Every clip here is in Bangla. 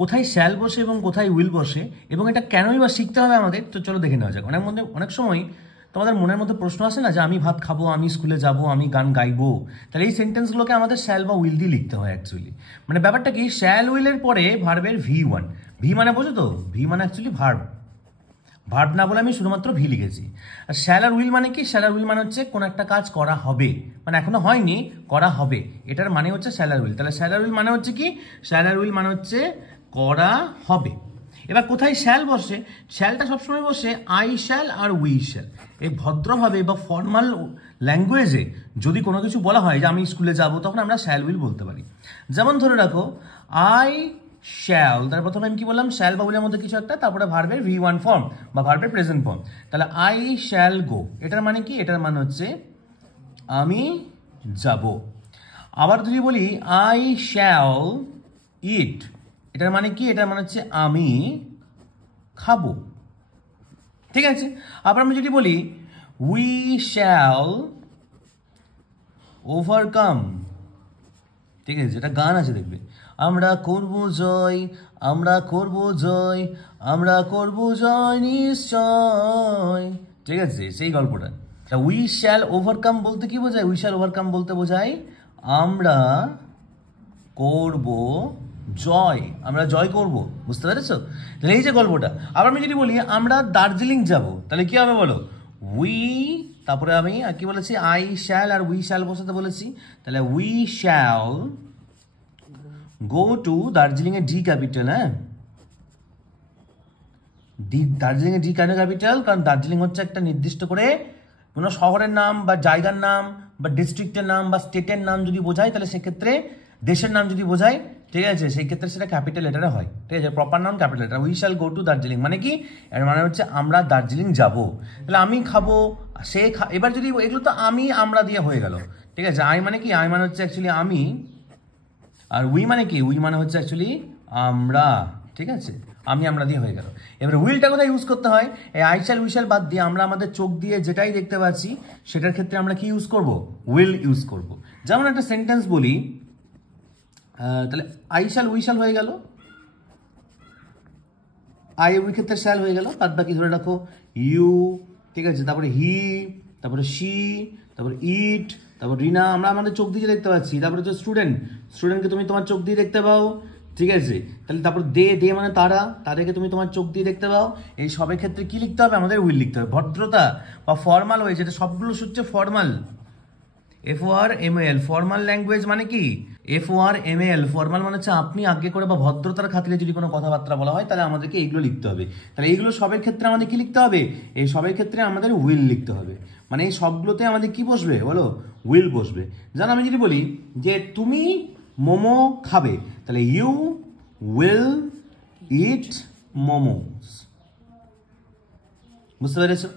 কোথায় শ্যাল বসে এবং কোথায় উইল বসে এবং এটা কেনই বা শিখতে হবে আমাদের, তো চলো দেখে নেওয়া যাক। অনেক সময় তোমাদের মনের মধ্যে প্রশ্ন আসে না যে আমি ভাত খাবো, আমি স্কুলে যাব, আমি গান গাইবো, তাহলে এই সেন্টেন্সগুলোকে আমাদের শ্যাল বা উইল দিয়ে লিখতে হয় অ্যাকচুয়ালি। মানে ব্যাপারটা কি, শ্যাল উইলের পরে ভার্বের V1, ভি মানে বোঝো তো, ভি মানে অ্যাকচুয়ালি ভার্ব, ভার্ব না বলে আমি শুধুমাত্র ভি লিখেছি। আর শ্যাল আর উইল মানে কি, শ্যাল আর উইল মানে হচ্ছে কোনো একটা কাজ করা হবে, মানে এখনো হয়নি, করা হবে, এটার মানে হচ্ছে শ্যাল আর উইল। তাহলে শ্যাল আর উইল মানে হচ্ছে কি, শ্যাল আর উইল মানে হচ্ছে করা হবে। এবার কোথায় শ্যাল বসে, শ্যালটা সবসময় বসে আই শ্যাল আর উই শ্যাল। এই ভদ্রভাবে বা ফর্মাল ল্যাঙ্গুয়েজে যদি কোনো কিছু বলা হয় যে আমি স্কুলে যাব, তখন আমরা শ্যাল উইল বলতে পারি। যেমন ধরে রাখো আই শ্যাল, তার প্রথমে আমি কি বললাম, শ্যাল বা উইলের মধ্যে কিছু একটা, তারপরে ভার্বের V1 ফর্ম বা ভার্বের প্রেজেন্ট ফর্ম। তাহলে আই শ্যাল গো, এটার মানে কি, এটার মানে হচ্ছে আমি যাব। আবার যদি বলি আই শ্যাল ইট, এটার মানে কি, এটার মানে হচ্ছে আমি খাবো। ঠিক আছে। আবার আমি যদি বলি উই শ্যাল ওভারকাম, ঠিক আছে, এটা গান আছে দেখবে, আমরা করব জয়, আমরা করব জয়, আমরা করব জয় নিশ্চয়, ঠিক আছে, সেই গল্পটা। উই শ্যাল ওভারকাম বলতে কি বোঝায়, উই শ্যাল ওভারকাম বলতে বোঝায় আমরা করব জয়, আমরা জয় করব, বুঝতে পেরেছো? তাহলে এই যে গল্পটা। আবার আমি যদি বলি আমরা দার্জিলিং যাব, তাহলে কি হবে বলো, উই, তারপরে আমি কি বলেছি, আই শ্যাল আর উই শ্যাল বসাতে বলেছি। তাহলে we shall go to, Darjeeling এর ডি ক্যাপিটাল, হ্যাঁ, দার্জিলিং এর ডি কেন ক্যাপিটাল, কারণ দার্জিলিং হচ্ছে একটা নির্দিষ্ট করে কোনো শহরের নাম বা জায়গার নাম বা ডিস্ট্রিক্টের নাম বা স্টেটের নাম যদি বোঝায়, তাহলে সেক্ষেত্রে দেশের নাম যদি বোঝায়, ঠিক আছে, সেই ক্ষেত্রে সেটা ক্যাপিটাল লেটারে হয়, ঠিক আছে, প্রপার নাম capital letter. We shall go to Darjeeling মানে কি, এর মানে হচ্ছে আমরা দার্জিলিং যাব। তাহলে আমি খাবো, সে এবার যদি এগুলো তো আমি আমরা দিয়ে হয়ে গেল, ঠিক আছে। আই মানে কি, আই মানে হচ্ছে অ্যাকচুয়ালি আমি, আর উই মানে কি, উই মানে হচ্ছে অ্যাকচুয়ালি আমরা, ঠিক আছে, আমি আমরা দিয়ে হয়ে গেল। এবার উইলটা কোথায় ইউজ করতে হয়, এই আই শ্যাল উই শ্যাল বাদ দিয়ে আমরা আমাদের চোখ দিয়ে যেটাই দেখতে পাচ্ছি সেটার ক্ষেত্রে আমরা কি ইউজ করব, উইল ইউজ করব। যেমন একটা সেন্টেন্স বলি, তাহলে আই শ্যাল উই শ্যাল হয়ে গেল, আই উই ক্ষেত্রে শ্যাল হয়ে গেল, বাদ বাকি ধরে রাখো ইউ, ঠিক আছে, তারপরে হি, তারপরে শি, তারপরে ইট, তারপর রিনা, আমরা আমাদের চোখ দিয়ে দেখতে পাচ্ছি। তারপরে হচ্ছে স্টুডেন্ট, স্টুডেন্টকে তুমি তোমার চোখ দিয়ে দেখতে পাও, ঠিক আছে। তাহলে তারপর দে, দে মানে তারা, তাদেরকে তুমি তোমার চোখ দিয়ে দেখতে পাও। এই সবের ক্ষেত্রে কি লিখতে হবে, আমাদের উইল লিখতে হবে। ভদ্রতা বা ফর্মাল হয়েছে, এটা সবগুলো হচ্ছে ফর্মাল, FORMAL, ফর্মাল ল্যাঙ্গুয়েজ মানে কি, FORMAL, ফর্মাল মানে হচ্ছে আপনি আগে করে বা ভদ্রতার খাতিরে যদি কোনো কথাবার্তা বলা হয় তাহলে আমাদেরকে এইগুলো লিখতে হবে। তাহলে এইগুলো সবের ক্ষেত্রে আমাদের কি লিখতে হবে, এই সবের ক্ষেত্রে আমাদের উইল লিখতে হবে। মানে এই সবগুলোতে আমাদের কি বসবে বলো, উইল বসবে। জানো আমি যদি বলি যে তুমি মোমো খাবে, তাহলে ইউ উইল ইট মোমোস, বুঝতে পেরেছো?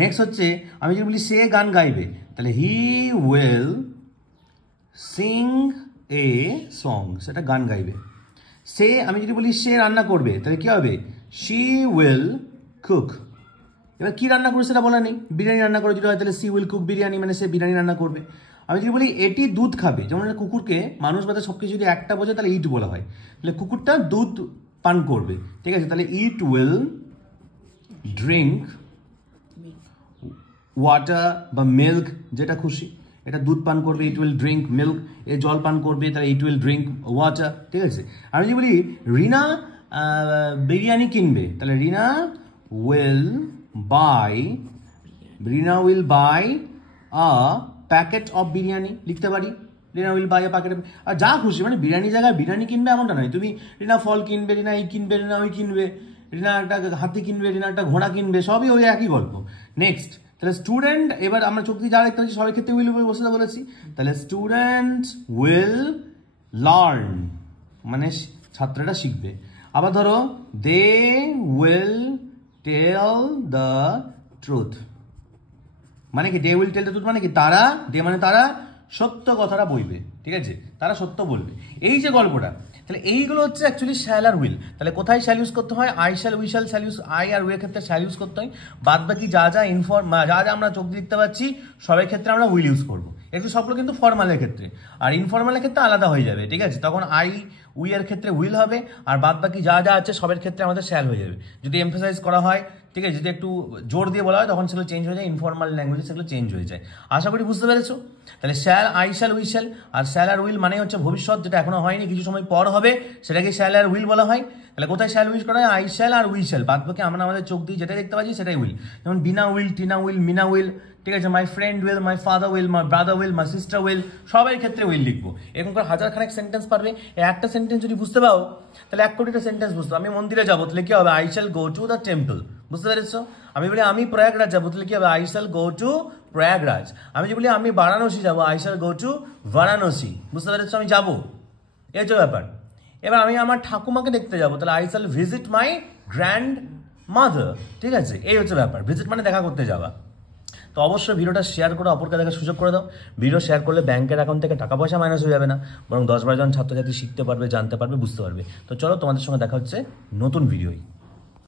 নেক্সট হচ্ছে আমি যদি বলি সে গান গাইবে, তাহলে he will sing a song, সেটা গান গাইবে। সে, আমি যদি বলি সে রান্না করবে, তাহলে কি হবে, শি উইল কুক। এবার কি রান্না করবে সেটা বলা নেই, বিরিয়ানি রান্না করে যদি হয় তাহলে সি উইল কুক বিরিয়ানি, মানে সে বিরিয়ানি রান্না করবে। আমি যদি বলি এটি দুধ খাবে, যেমন কুকুরকে মানুষ বাদে সব কিছু যদি একটা বোঝে তাহলে ইট বলা হয়, তাহলে কুকুরটা দুধ পান করবে, ঠিক আছে, তাহলে ইট উইল ড্রিঙ্ক ওয়াটার বা মিল্ক, যেটা খুশি, এটা দুধ পান করবে, ইট উইল ড্রিঙ্ক মিল্ক, এ জল পান করবে তাহলে ইট উইল ড্রিঙ্ক ওয়াটার, ঠিক আছে। আমি যদি বলি রিনা বিরিয়ানি কিনবে, তাহলে Rina will buy, Rina will buy a packet of biryani লিখতে পারি, Rina will buy a packet, আর যা খুশি, মানে বিরিয়ানি জায়গায় বিরিয়ানি কিনবে এমনটা নয়, তুমি রিনা ফল কিনবে, রিনা এই কিনবে, রিনা ওই কিনবে, রিনা একটা হাতি কিনবে, রিনা একটা ঘোড়া কিনবে, সবই ওই একই গল্প। নেক্সট, তাহলে স্টুডেন্ট, এবার আমরা চোখ দিয়ে যা দেখতে পাচ্ছি সবার ক্ষেত্রে উইল বসে বলেছি, তাহলে স্টুডেন্ট উইল লার্ন, মানে ছাত্ররা শিখবে। আবার ধরো they will tell the truth, মানে কি, they will tell the truth মানে কি, তারা, দে মানে তারা সত্য কথাটা বলবে, ঠিক আছে, তারা সত্য বলবে। এই যে গল্পটা, তাহলে এইগুলো হচ্ছে অ্যাকচুয়ালি শ্যাল আর উইল। তাহলে কোথায় শ্যাল ইউজ করতে হয়, I shall we shall, shall use, I আর উই এর ক্ষেত্রে শ্যাল ইউজ করতে হয়। বাদ বাকি যা যা আমরা চোখ দেখতে পাচ্ছি সবের ক্ষেত্রে আমরা উইল ইউজ করবো। এগুলো সবগুলো কিন্তু ফর্মালের ক্ষেত্রে, আর ইনফর্মালের ক্ষেত্রে আলাদা হয়ে যাবে, ঠিক আছে? তখন আই উই এর ক্ষেত্রে উইল হবে, আর বাদ বাকি যা যা আছে সবের ক্ষেত্রে আমাদের শ্যাল হয়ে যাবে। যদি এমফাসাইজ করা হয়, ঠিক আছে, যদি একটু জোর দিয়ে বলা হয় তখন সেগুলো চেঞ্জ হয়ে যায়, ইনফর্মাল ল্যাঙ্গুয়েজে সেগুলো চেঞ্জ হয়ে যায়। আশা করি বুঝতে পেরেছো? তাহলে shall, I shall, we shall, আর শ্যাল আর উইল মানে হচ্ছে ভবিষ্যৎ, যেটা এখনো হয়নি, কিছু সময় পর হবে, সেটাকে শ্যাল আর উইল বলা হয়। তাহলে কোথায় শ্যাল উইল করা হয়? আই শ্যাল আর উই শ্যাল। বাদ বাকি আমরা আমাদের চোখ দিয়ে যেটা দেখতে পাচ্ছি সেটাই উইল। যেমন Bina will, Tina will, Mina will, ঠিক আছে, my friend will, my father will, my brother will, my sister will, সবার ক্ষেত্রে উইল লিখবো। এরকম করে হাজার খানেক সেন্টেন্স পারবে। একটা সেন্টেন্স যদি বুঝতে পারো তাহলে 1 কোটিটা সেন্টেন্স বুঝতে। আমি মন্দিরে যাবো, তাহলে কি হবে? I shall go to the temple. বুঝতে পেরেছো? আমি বলি আমি প্রয়াগরাজ যাবো, তাহলে কি হবে? I shall go two Prayagraj. আমি যদি বলি আমি বারাণসী যাবো, I shall go two Varanasi. বুঝতে পেরেছো? আমি যাবো, এই তো ব্যাপার। এবার আমি আমার ঠাকুমাকে দেখতে যাবো, তাহলে I shall visit my grand mother. ঠিক আছে, এই হচ্ছে ব্যাপার। ভিজিট মানে দেখা করতে যাওয়া। তো অবশ্যই ভিডিওটা শেয়ার করে অপরকে দেখার সুযোগ করে দাও। ভিডিও শেয়ার করলে ব্যাংকের অ্যাকাউন্ট থেকে টাকা পয়সা মাইনাস হয়ে যাবে না, বরং 10-12 জন ছাত্রছাত্রী শিখতে পারবে, জানতে পারবে, বুঝতে পারবে। তো চলো, তোমাদের সঙ্গে দেখা হচ্ছে নতুন ভিডিওই।